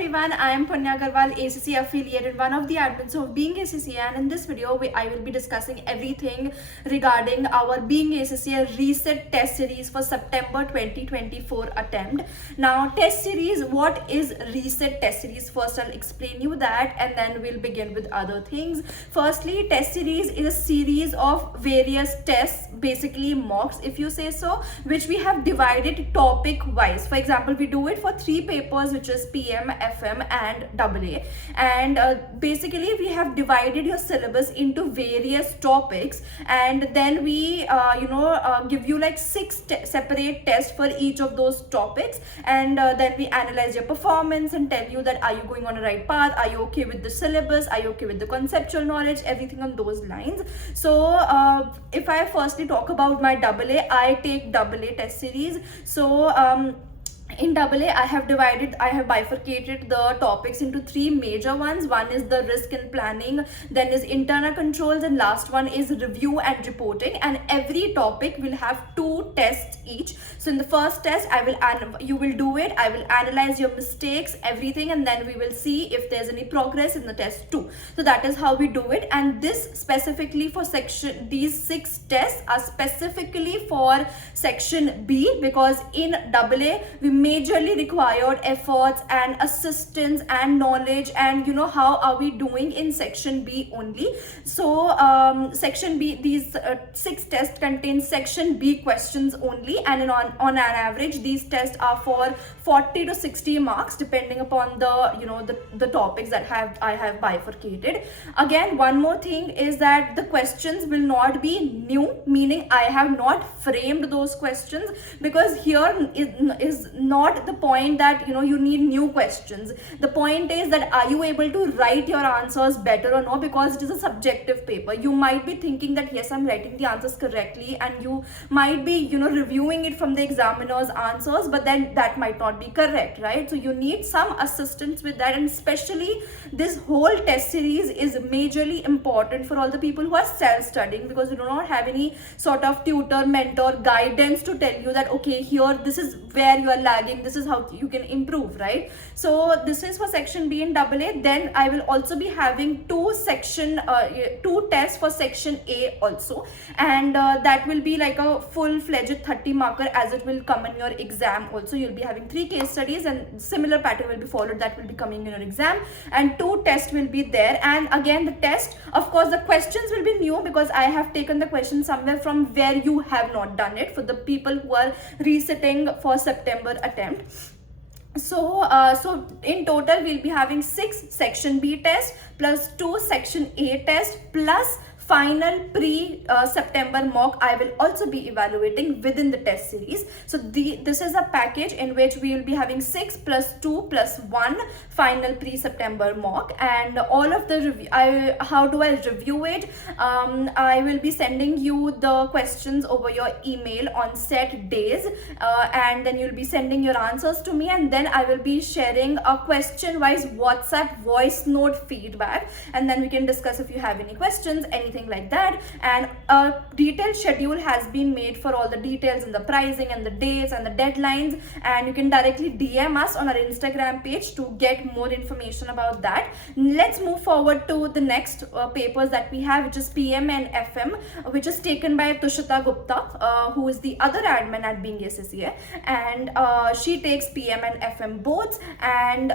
everyone, I am Punya Agarwal, ACC affiliate and one of the admins of Being ACC, and in this video I will be discussing everything regarding our Being ACC reset test series for September 2024 attempt. Now test series, what is reset test series? First I'll explain you that and then we'll begin with other things. Firstly, test series is a series of various tests, basically mocks if you say so, which we have divided topic wise. For example, we do it for 3 papers, which is PM, FM and AA, and basically we have divided your syllabus into various topics, and then we give you like 6 separate tests for each of those topics, and then we analyze your performance and tell you that are you going on the right path, are you okay with the syllabus, are you okay with the conceptual knowledge, everything on those lines. So if I firstly talk about my AA, I take AA test series. So in AA, I have bifurcated the topics into 3 major ones. One is the risk and planning, then is internal controls, and last one is review and reporting. And every topic will have 2 tests each. So in the first test, you will do it, I will analyze your mistakes, everything, and then we will see if there's any progress in the test 2. So that is how we do it. And this specifically for these 6 tests are specifically for section B, because in AA we majorly required efforts and assistance and knowledge, and how are we doing in section B only. So section B, these 6 tests contain section B questions only, and on an average these tests are for 40 to 60 marks depending upon the topics that I have bifurcated. Again, one more thing is that the questions will not be new, meaning I have not framed those questions, because here is not the point that you need new questions. The point is that are you able to write your answers better or not, because it is a subjective paper. You might be thinking that yes, I'm writing the answers correctly, and you might be reviewing it from the examiner's answers, but then that might not be correct, right? So you need some assistance with that, and especially this whole test series is majorly important for all the people who are self-studying, because you do not have any sort of tutor, mentor, guidance to tell you that okay, here this is where you are lagging, this is how you can improve, right? So this is for section B in AA. Then I will also be having 2 tests for section A also, and that will be like a full-fledged 30 marker, as it will come in your exam also. You'll be having 3 case studies and similar pattern will be followed, that will be coming in your exam, and 2 tests will be there. And again, the test, of course the questions will be new, because I have taken the question somewhere from where you have not done it, for the people who are resetting for September attempt. So in total we'll be having 6 section B tests plus 2 section A tests plus final pre-September mock I will also be evaluating within the test series. So this is a package in which we will be having 6 plus 2 plus 1 final pre-September mock, and all of the review. How do I review it? I will be sending you the questions over your email on set days, and then you'll be sending your answers to me, and then I will be sharing a question-wise WhatsApp voice note feedback, and then we can discuss if you have any questions, anything like that. And a detailed schedule has been made for all the details and the pricing and the dates and the deadlines, and you can directly DM us on our Instagram page to get more information about that. Let's move forward to the next papers that we have, which is PM and FM, which is taken by Tushita Gupta, who is the other admin at Being ACCA, and she takes PM and FM both. And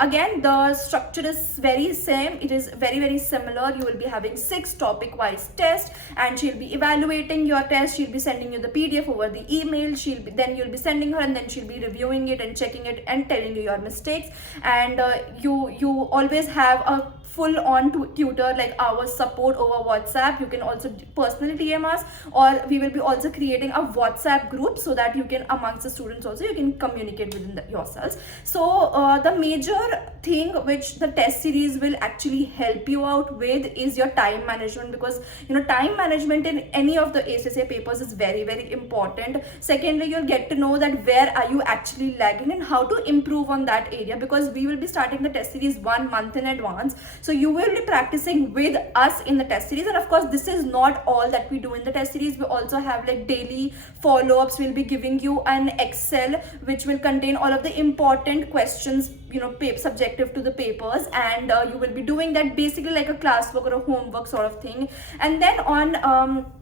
again, the structure is very same, it is very similar. You will be having 6 topic wise tests, and she'll be evaluating your test. She'll be sending you the PDF over the email, then you'll be sending her, and then she'll be reviewing it and checking it and telling you your mistakes. And you always have a full-on tutor like our support over WhatsApp. You can also personally DM us, or we will be also creating a WhatsApp group so that you can, amongst the students also, you can communicate within yourselves. So the major thing which the test series will actually help you out with is your time management, because time management in any of the ACCA papers is very important. Secondly, you'll get to know that where are you actually lagging and how to improve on that area, because we will be starting the test series 1 month in advance. So you will be practicing with us in the test series. And of course, this is not all that we do in the test series. We also have like daily follow-ups. We'll be giving you an Excel which will contain all of the important questions, you know, subjective to the papers, and you will be doing that basically like a classwork or a homework sort of thing. And then on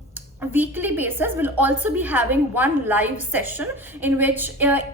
weekly basis, we'll also be having one live session in which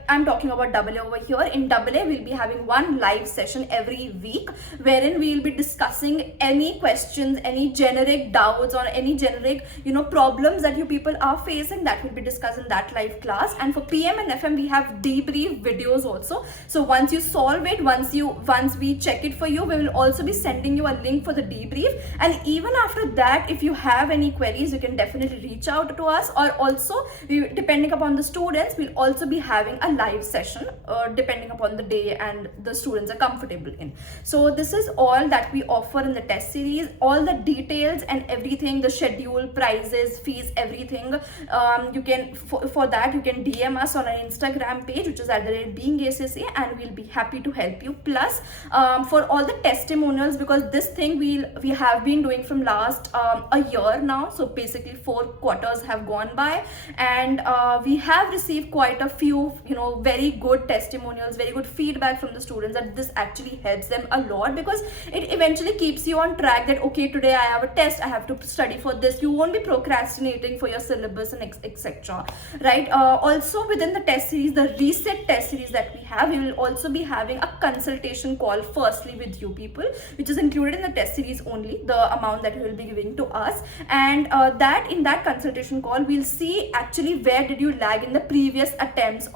I'm talking about AA over here. In AA, we'll be having one live session every week wherein we'll be discussing any questions, any generic doubts, or any generic, you know, problems that you people are facing. That will be discussed in that live class. And for PM and FM, we have debrief videos also. So once you solve it, once we check it for you, we will also be sending you a link for the debrief. And even after that, if you have any queries, you can definitely reach out to us. Or also, depending upon the students, we'll also be having a live session depending upon the day and the students are comfortable in. So this is all that we offer in the test series. All the details and everything, the schedule, prices, fees, everything, you can for that you can DM us on our Instagram page, which is @beingacca, and we'll be happy to help you. Plus for all the testimonials, because this thing we have been doing from last a year now, so basically 4 quarters have gone by, and we have received quite a few, you know, very good testimonials, very good feedback from the students, that this actually helps them a lot, because it eventually keeps you on track that okay, today I have a test, I have to study for this. You won't be procrastinating for your syllabus and etc, right? Also within the test series, the reset test series that we have, we will also be having a consultation call firstly with you people, which is included in the test series only, the amount that you will be giving to us. And that in that consultation call, we'll see actually where did you lag in the previous attempts,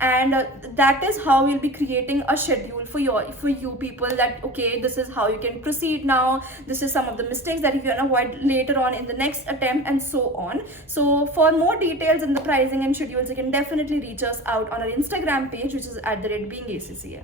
and that is how we'll be creating a schedule for you people, that okay, this is how you can proceed now, this is some of the mistakes that you can avoid later on in the next attempt, and so on. So for more details in the pricing and schedules, you can definitely reach us out on our Instagram page, which is @beingacca.